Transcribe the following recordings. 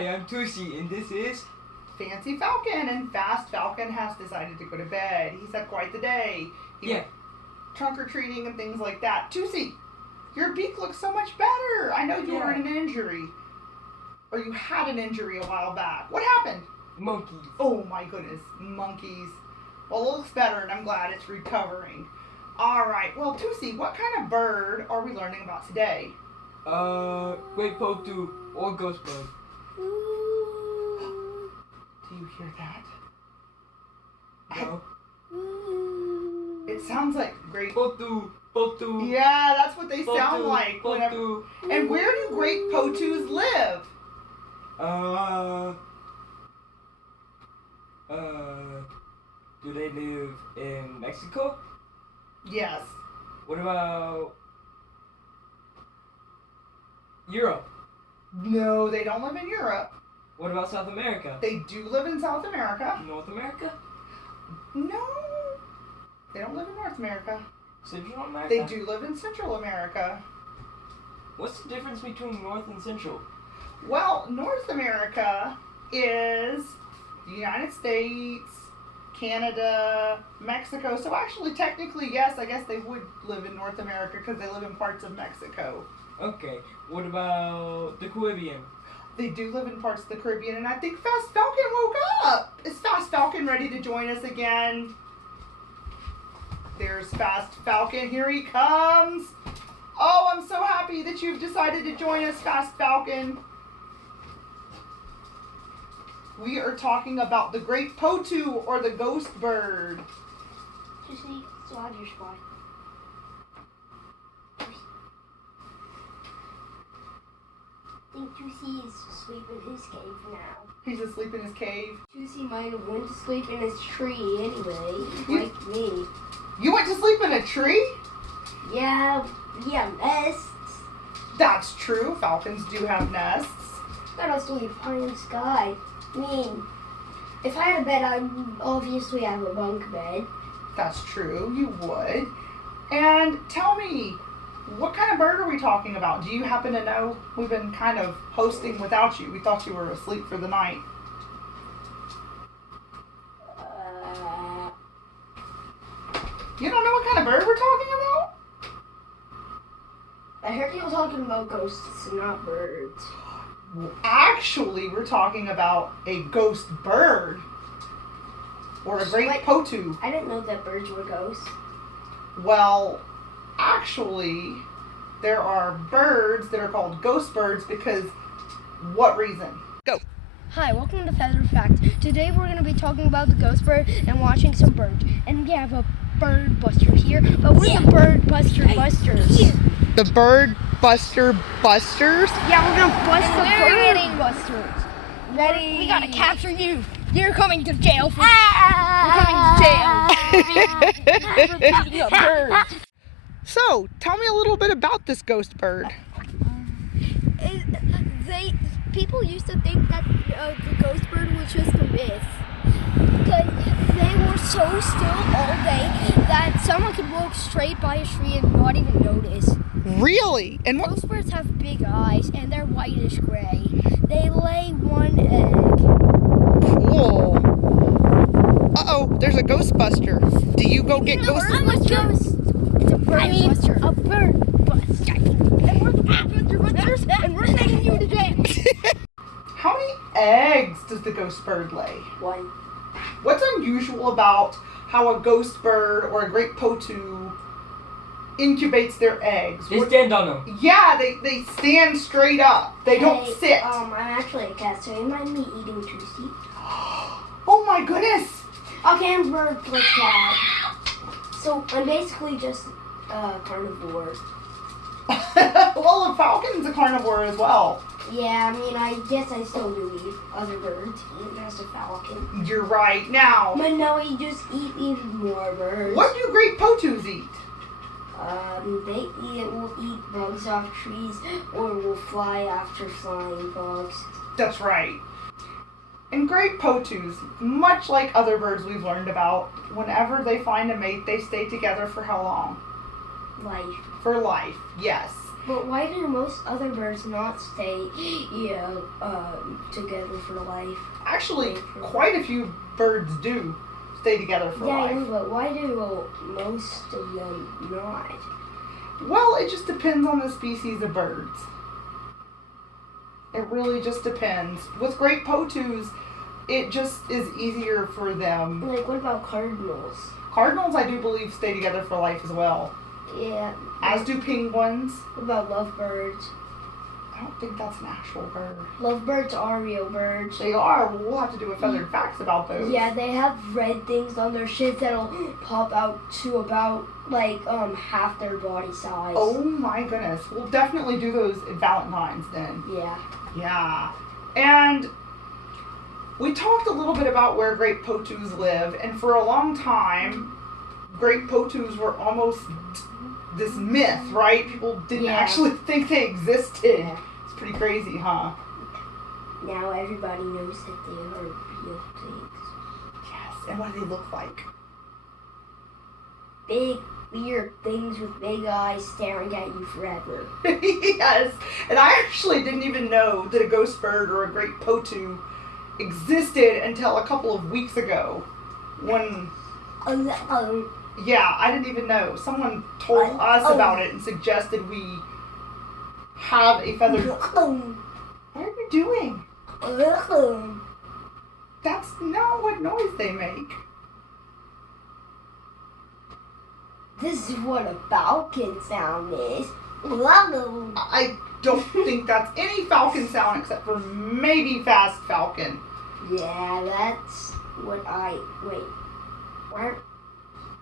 Hi, I'm Toosey, and this is Fancy Falcon, and Fast Falcon has decided to go to bed. He's had quite the day. He went trunk or treating and things like that. Toosey, your beak looks so much better. I know you were in an injury, or you had an injury a while back. What happened? monkeys. Oh my goodness, monkeys. Well, it looks better, and I'm glad it's recovering. All right. Well, Toosey, what kind of bird are we learning about today? Great Potoo or ghost bug. Do you hear that? No. It sounds like great Potoo. Yeah, that's what they sound like. Potoo. And where do great Potoos live? Do they live in Mexico? Yes. What about Europe? No, they don't live in Europe. What about South America? They do live in South America. North America? No. They don't live in North America. Central America? They do live in Central America. What's the difference between North and Central? Well, North America is the United States, Canada, Mexico. So actually, technically, yes, I guess they would live in North America because they live in parts of Mexico. Okay. What about the Caribbean? They do live in parts of the Caribbean, and I think Fast Falcon woke up. Is Fast Falcon ready to join us again? There's Fast Falcon. Here he comes. Oh, I'm so happy that you've decided to join us, Fast Falcon. We are talking about the great Potoo, or the ghost bird. Toosey, slide your spine. I think Toosey is asleep in his cave now. He's asleep in his cave. Toosey might have went to sleep in his tree anyway, like me. You went to sleep in a tree? Yeah, nests. That's true. Falcons do have nests. Gotta sleep high in the sky. I mean, if I had a bed, I'd obviously have a bunk bed. That's true. You would. And tell me, what kind of bird are we talking about? Do you happen to know? We've been kind of hosting without you. We thought you were asleep for the night. You don't know what kind of bird we're talking about? I heard you were talking about ghosts and not birds. Well, actually, we're talking about a ghost bird. Or a great Potoo. I didn't know that birds were ghosts. Well, actually, there are birds that are called ghost birds because what reason? Go. Hi, welcome to Feather Fact. Today we're going to be talking about the ghost bird and watching some birds. And we have a bird buster here, but we're the bird buster busters. The bird buster busters? Yeah, we're going to bust the bird busters. Ready? We got to capture you. You're coming to jail for for beating a bird. So, tell me a little bit about this ghost bird. People used to think that the ghost bird was just a myth because they were so still all day that someone could walk straight by a tree and not even notice. Really? And what? Ghost birds have big eyes and they're whitish gray. They lay one egg. Cool. Uh-oh, there's a ghostbuster. Do you go get ghost? I'm a ghost. It's a bird buster. A bird buster. And we're the bird busters and we're taking you to jail. How many eggs does the ghost bird lay? One. What's unusual about how a ghost bird or a great Potoo incubates their eggs? They stand on them. Yeah, they stand straight up. They don't sit. I'm actually a cat, so you mind me eating Toosey? Oh my goodness! Okay, I'm bird plus cat. So I'm basically just a carnivore. Well, a falcon's a carnivore as well. Yeah, I mean, I guess I still do eat other birds, even as a falcon. You're right. Now, But no, we just eat even more birds. what do great Potoos eat? They will eat bugs off trees or will fly after flying bugs. That's right. And great Potoos, much like other birds we've learned about, whenever they find a mate, they stay together for how long? Life. For life, yes. But why do most other birds not stay, together for life? Actually, quite a few birds do stay together for Yeah, I life. know, but why do most of them not? Well, it just depends on the species of birds. It really just depends. With great potoos, it just is easier for them. Like, what about cardinals? Cardinals, I do believe, stay together for life as well. Yeah. As do penguins. What about lovebirds? I don't think that's an actual bird. Lovebirds are real birds. They are. We'll have to do a feathered facts about those. Yeah, they have red things on their shins that'll pop out to about half their body size. Oh my goodness. We'll definitely do those at Valentine's then. Yeah. Yeah. And we talked a little bit about where great potoos live, and for a long time, great potoos were almost this myth, right? People didn't actually think they existed. Yeah. It's pretty crazy, huh? Now everybody knows that they are real things. Yes. And what do they look like? Big, weird things with big eyes staring at you forever. Yes. And I actually didn't even know that a ghost bird or a great potoo existed until a couple of weeks ago. When, yeah, I didn't even know. Someone told us about it and suggested we have a feathered... What are you doing? That's not what noise they make. This is what a falcon sound is. I don't think that's any falcon sound except for maybe fast falcon. Yeah, that's what wait.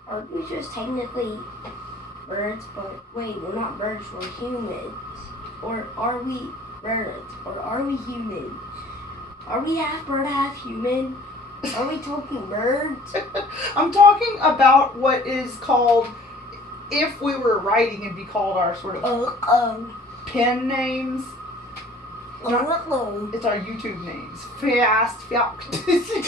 Aren't we just technically birds? But wait, we're not birds, we're humans. Or are we birds? Or are we human? Are we half bird, half human? Are we talking birds? I'm talking about what is called, if we were writing, it'd be called our sort of pen names. It's our YouTube names. Fast Falcon.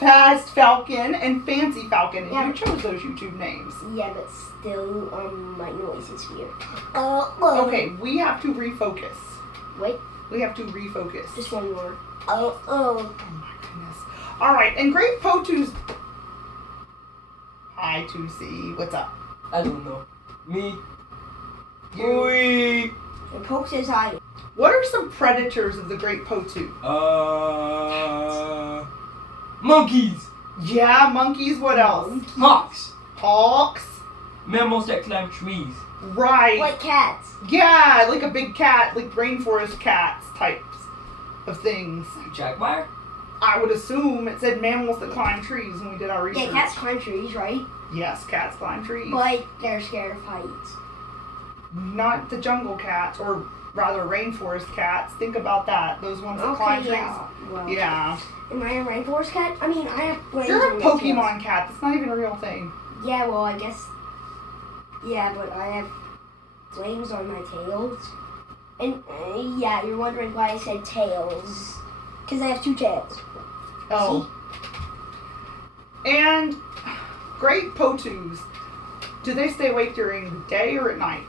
Fast Falcon and Fancy Falcon. And you chose those YouTube names. Yeah, but still, my noise is here. Okay, we have to refocus. Wait. We have to refocus. Just one more. Oh my goodness. Alright, and great potoos. Hi, Toosey. What's up? I don't know. Me. Gooey. And Poke says hi. What are some predators of the great potoo? Monkeys. Yeah, monkeys. What else? Hawks. Hawks. Mammals that climb trees. Right. Like cats. Yeah, like a big cat, like rainforest cats types of things. Jaguar. I would assume it said mammals that climb trees when we did our research. Yeah, cats climb trees, right? Yes, cats climb trees. But they're scared of heights. Not the jungle cats, or rather rainforest cats. Think about that. Those ones that climb trees. Yeah. Well, Yeah. Am I a rainforest cat? I mean, I have flames You're a on my tails. Pokemon cat. That's not even a real thing. Yeah, well, I guess. Yeah, but I have flames on my tails. And yeah, you're wondering why I said tails. Because I have two tails. Oh. And great potoos, do they stay awake during the day or at night?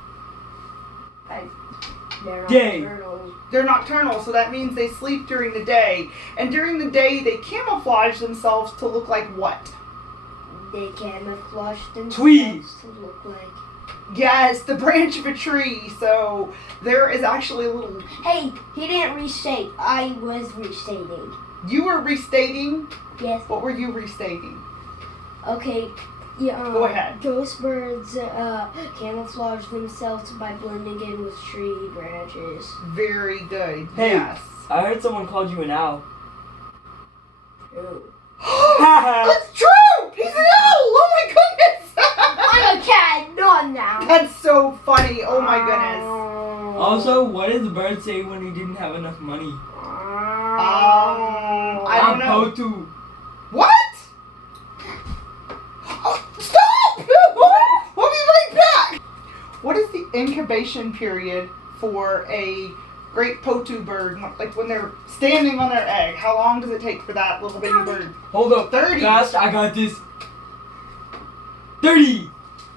They're Day. nocturnal. They're nocturnal, so that means they sleep during the day. And during the day, they camouflage themselves to look like what? They camouflage themselves Tweeds. to look like. Yes, the branch of a tree. So there is actually a little... Hey, he didn't restate. I was restating. You were restating? Yes. What were you restating? Okay. Yeah. Go ahead. Ghost birds camouflage themselves by blending in with tree branches. Very good. Hey. Yes. I heard someone called you an owl. Oh. That's true! He's an owl! Oh my goodness! I'm a cat, not now. That's so funny. Oh my goodness. Also, what did the bird say when he didn't have enough money? I don't know. Potoo. What? Oh, stop! We'll be right back. What is the incubation period for a great potoo bird? Like when they're standing on their egg, how long does it take for that little baby bird? Hold up. 30. Fast, I got this. 30.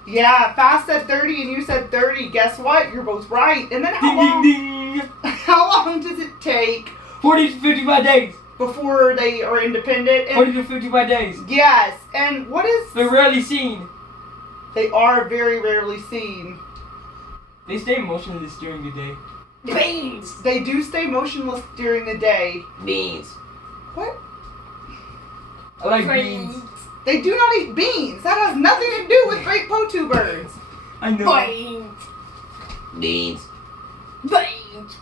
Yeah, Fast said 30 and you said 30. Guess what? You're both right. And then Ding, ding, ding. how long does it take 40 to 55 days. before they are independent? And 40 to 55 days. yes. And what is... They're rarely seen. They are very rarely seen. They stay motionless during the day. Beans. They do stay motionless during the day. Beans. What? I like beans. They do not eat beans. That has nothing to do with great Potoo birds. I know. Beans. Beans. Beans.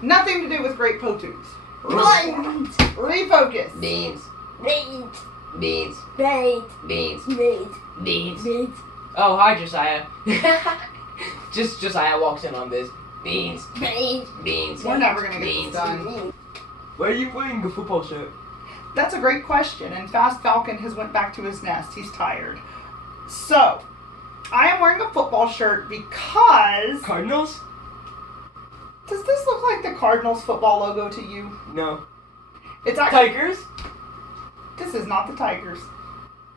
Nothing to do with great Potoos. Beans. Refocus. Beans. Beans. Beans. Beans. Beans. Beans. Beans. Beans. Oh, hi, Josiah. Josiah walks in on this. Beans. Beans. Beans. We're never going to get this Beans. done. Why are you wearing a football shirt? That's a great question, and Fast Falcon has went back to his nest. He's tired. So, I am wearing a football shirt because... Cardinals? Does this look like the Cardinals football logo to you? No. It's actually... Tigers? This is not the Tigers.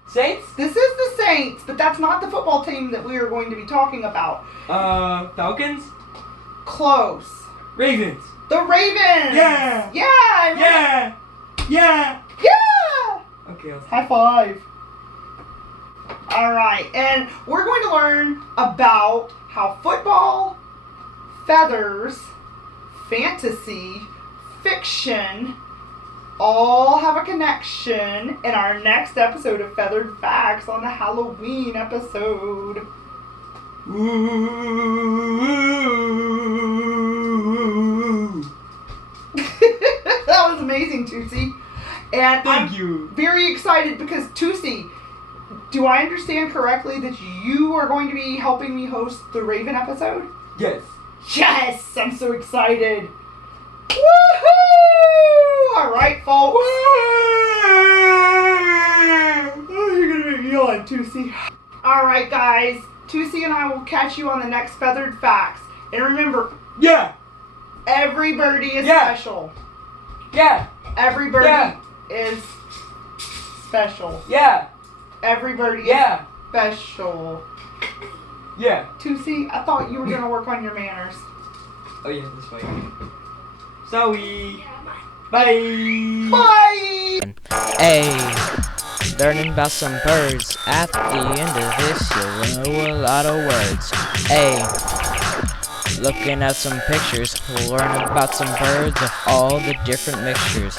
Saints? This is the Saints, but that's not the football team that we are going to be talking about. Falcons? Close. Ravens? The Ravens! Yeah! Yeah! Yeah! Yeah! Yeah! Okay, High five. Alright, and we're going to learn about how football, feathers, fantasy, fiction all have a connection in our next episode of Feathered Facts on the Halloween episode. Ooh. That was amazing, Toosey. And Thank I'm you. very excited because Toosey, do I understand correctly that you are going to be helping me host the Raven episode? Yes. Yes! I'm so excited. Woohoo! Alright, folks. Oh, you're gonna make me yawn, Toosey. Alright, guys. Toosey and I will catch you on the next Feathered Facts. And remember, Yeah! every birdie is Yeah. special. Yeah! Every birdie Yeah. is special. Yeah! Every birdie Yeah! is special. Yeah! Toosey, I thought you were gonna work on your manners. Oh yeah, that's right. Sorry. Bye! Bye! Hey, learning about some birds. At the end of this, you'll know a lot of words. Hey, looking at some pictures, we'll learn about some birds of all the different mixtures.